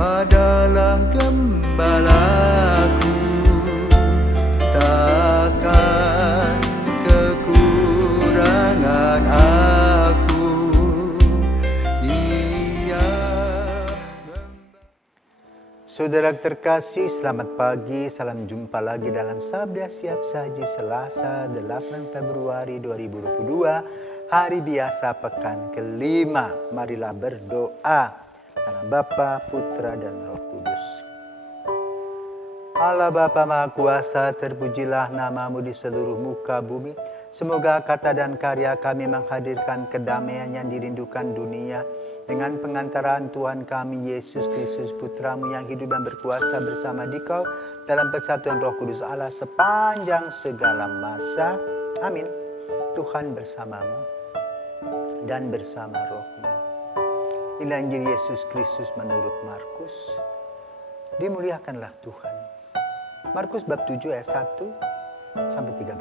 adalah gembalaku, takkan kekurangan aku. Saudara terkasih, selamat pagi, salam jumpa lagi dalam Sabda Siap Saji Selasa 8 Februari 2022, hari biasa pekan kelima. Marilah berdoa. Dalam Bapa, Putra, dan Roh Kudus. Allah Bapa Maha Kuasa, terpujilah namamu di seluruh muka bumi. Semoga kata dan karya kami menghadirkan kedamaian yang dirindukan dunia. Dengan pengantaran Tuhan kami, Yesus Kristus Putramu yang hidup dan berkuasa bersama Dikau dalam persatuan Roh Kudus Allah sepanjang segala masa. Amin. Tuhan bersamamu dan bersama rohmu. Inilah Injil Yesus Kristus menurut Markus. Dimuliakanlah Tuhan. Markus bab 7 ayat 1 sampai 13.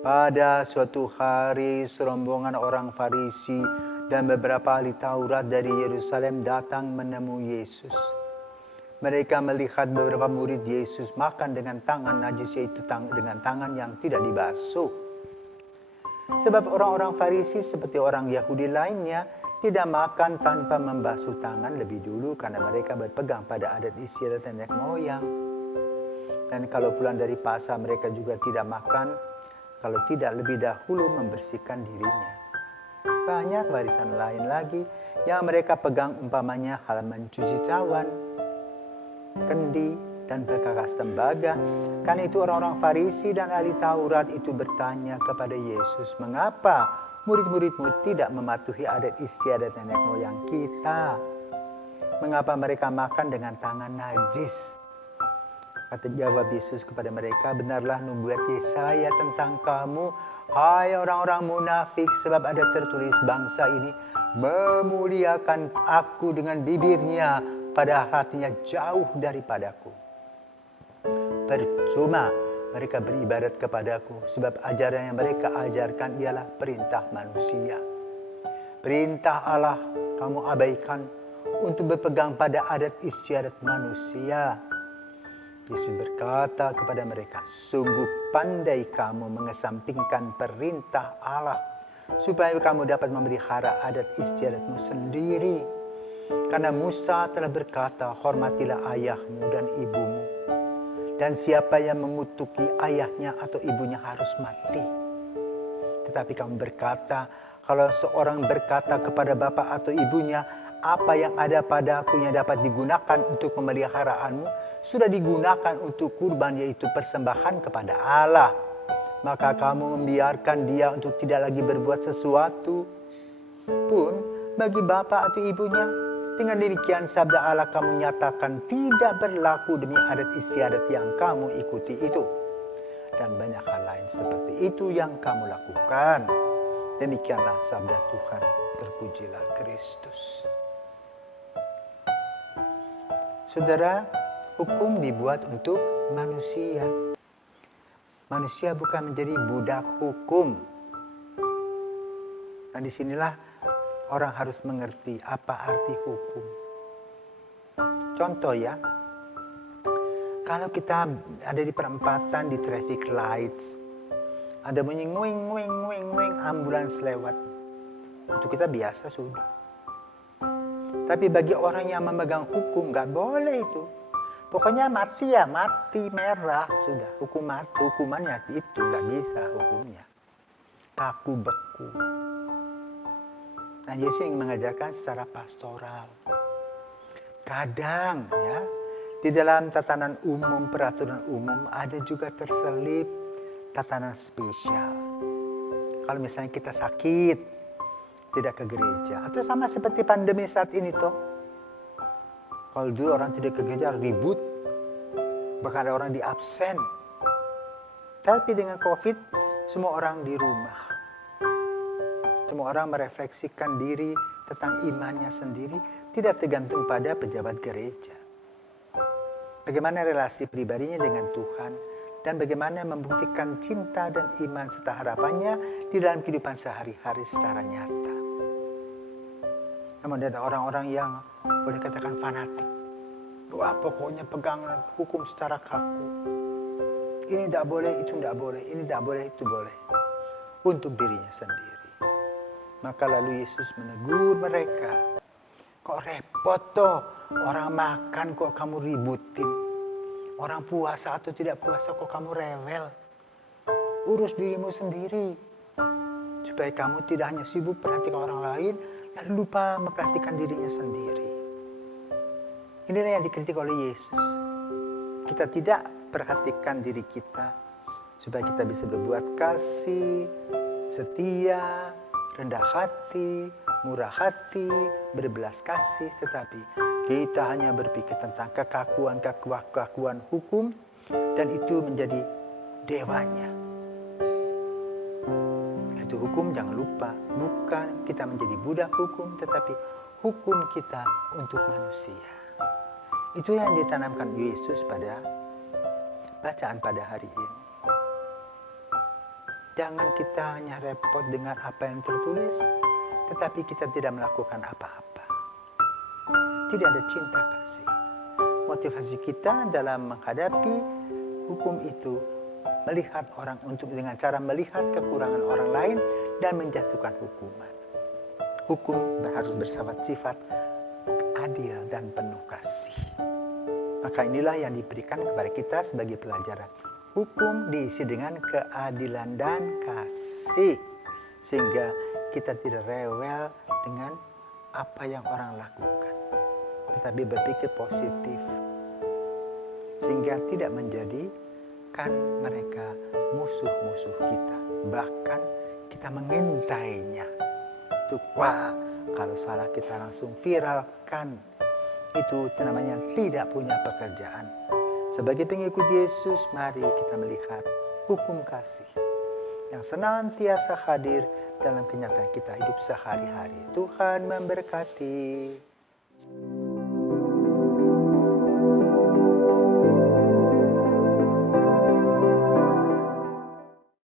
Pada suatu hari serombongan orang Farisi dan beberapa ahli Taurat dari Yerusalem datang menemui Yesus. Mereka melihat beberapa murid Yesus makan dengan tangan najis, yaitu dengan tangan yang tidak dibasuh. Sebab orang-orang Farisi seperti orang Yahudi lainnya tidak makan tanpa membasuh tangan lebih dulu karena mereka berpegang pada adat istiadat nenek moyang. Dan kalau pulang dari pasar mereka juga tidak makan kalau tidak lebih dahulu membersihkan dirinya. Banyak warisan lain lagi yang mereka pegang, umpamanya hal mencuci cawan, kendi, dan perkakas tembaga. Karena itu orang-orang Farisi dan ahli Taurat itu bertanya kepada Yesus, mengapa murid-muridmu tidak mematuhi adat istiadat nenek moyang kita? Mengapa mereka makan dengan tangan najis? Kata jawab Yesus kepada mereka, benarlah nubuat Yesaya tentang kamu, hai orang-orang munafik, sebab ada tertulis bangsa ini memuliakan aku dengan bibirnya, padahal hatinya jauh daripadaku. Percuma mereka beribadat kepadaku, sebab ajaran yang mereka ajarkan ialah perintah manusia. Perintah Allah kamu abaikan untuk berpegang pada adat istiadat manusia. Yesus berkata kepada mereka, sungguh pandai kamu mengesampingkan perintah Allah, supaya kamu dapat memelihara adat istiadatmu sendiri. Karena Musa telah berkata, hormatilah ayahmu dan ibumu. Dan siapa yang mengutuki ayahnya atau ibunya harus mati. Tetapi kamu berkata, kalau seorang berkata kepada bapa atau ibunya, apa yang ada padaku yang dapat digunakan untuk pemeliharaanmu, sudah digunakan untuk kurban, yaitu persembahan kepada Allah. Maka kamu membiarkan dia untuk tidak lagi berbuat sesuatu pun bagi bapa atau ibunya. Dengan demikian sabda Allah kamu nyatakan tidak berlaku demi adat istiadat yang kamu ikuti itu. Dan banyak hal lain seperti itu yang kamu lakukan. Demikianlah sabda Tuhan, terpujilah Kristus. Saudara, hukum dibuat untuk manusia. Manusia bukan menjadi budak hukum. Dan disinilah orang harus mengerti apa arti hukum. Contoh ya, kalau kita ada di perempatan di traffic lights, ada bunyi nguing nguing nguing nguing, ambulans lewat. Untuk kita biasa sudah. Tapi bagi orang yang memegang hukum gak boleh itu. Pokoknya mati ya mati, merah sudah. Hukumannya itu gak bisa hukumnya. Kaku beku. Nah, Yesus yang mengajarkan secara pastoral. Kadang ya, di dalam tatanan umum, peraturan umum ada juga terselip tatanan spesial. Kalau misalnya kita sakit, tidak ke gereja. Atau sama seperti pandemi saat ini toh. Kalau dulu orang tidak ke gereja ribut. Bahkan ada orang di absen. Tapi dengan COVID, semua orang di rumah. Semua orang merefleksikan diri tentang imannya sendiri. Tidak tergantung pada pejabat gereja. Bagaimana relasi pribadinya dengan Tuhan. Dan bagaimana membuktikan cinta dan iman serta harapannya di dalam kehidupan sehari-hari secara nyata. Namun ada orang-orang yang boleh katakan fanatik. Wah, pokoknya pegang hukum secara kaku. Ini tidak boleh, itu tidak boleh. Ini tidak boleh, itu boleh. Untuk dirinya sendiri. Maka lalu Yesus menegur mereka. Kok repot toh, orang makan kok kamu ributin. Orang puasa atau tidak puasa kok kamu rewel. Urus dirimu sendiri. Supaya kamu tidak hanya sibuk perhatikan orang lain, lalu lupa memperhatikan dirinya sendiri. Inilah yang dikritik oleh Yesus. Kita tidak perhatikan diri kita, supaya kita bisa berbuat kasih, setia, rendah hati, murah hati, berbelas kasih. Tetapi kita hanya berpikir tentang kekakuan hukum, dan itu menjadi dewanya. Itu hukum, jangan lupa, bukan kita menjadi budak hukum, tetapi hukum kita untuk manusia. Itu yang ditanamkan Yesus pada bacaan pada hari ini. Jangan kita hanya repot dengan apa yang tertulis, tetapi kita tidak melakukan apa-apa. Tidak ada cinta kasih. Motivasi kita dalam menghadapi hukum itu, melihat orang dengan cara melihat kekurangan orang lain dan menjatuhkan hukuman. Hukum harus bersifat adil dan penuh kasih. Maka inilah yang diberikan kepada kita sebagai pelajaran. Hukum diisi dengan keadilan dan kasih. Sehingga kita tidak rewel dengan apa yang orang lakukan. Tetapi berpikir positif. Sehingga tidak menjadikan mereka musuh-musuh kita. Bahkan kita mengintainya. Wah, kalau salah kita langsung viralkan. Itu namanya tidak punya pekerjaan. Sebagai pengikut Yesus, mari kita melihat hukum kasih yang senantiasa hadir dalam kenyataan kita hidup sehari-hari. Tuhan memberkati.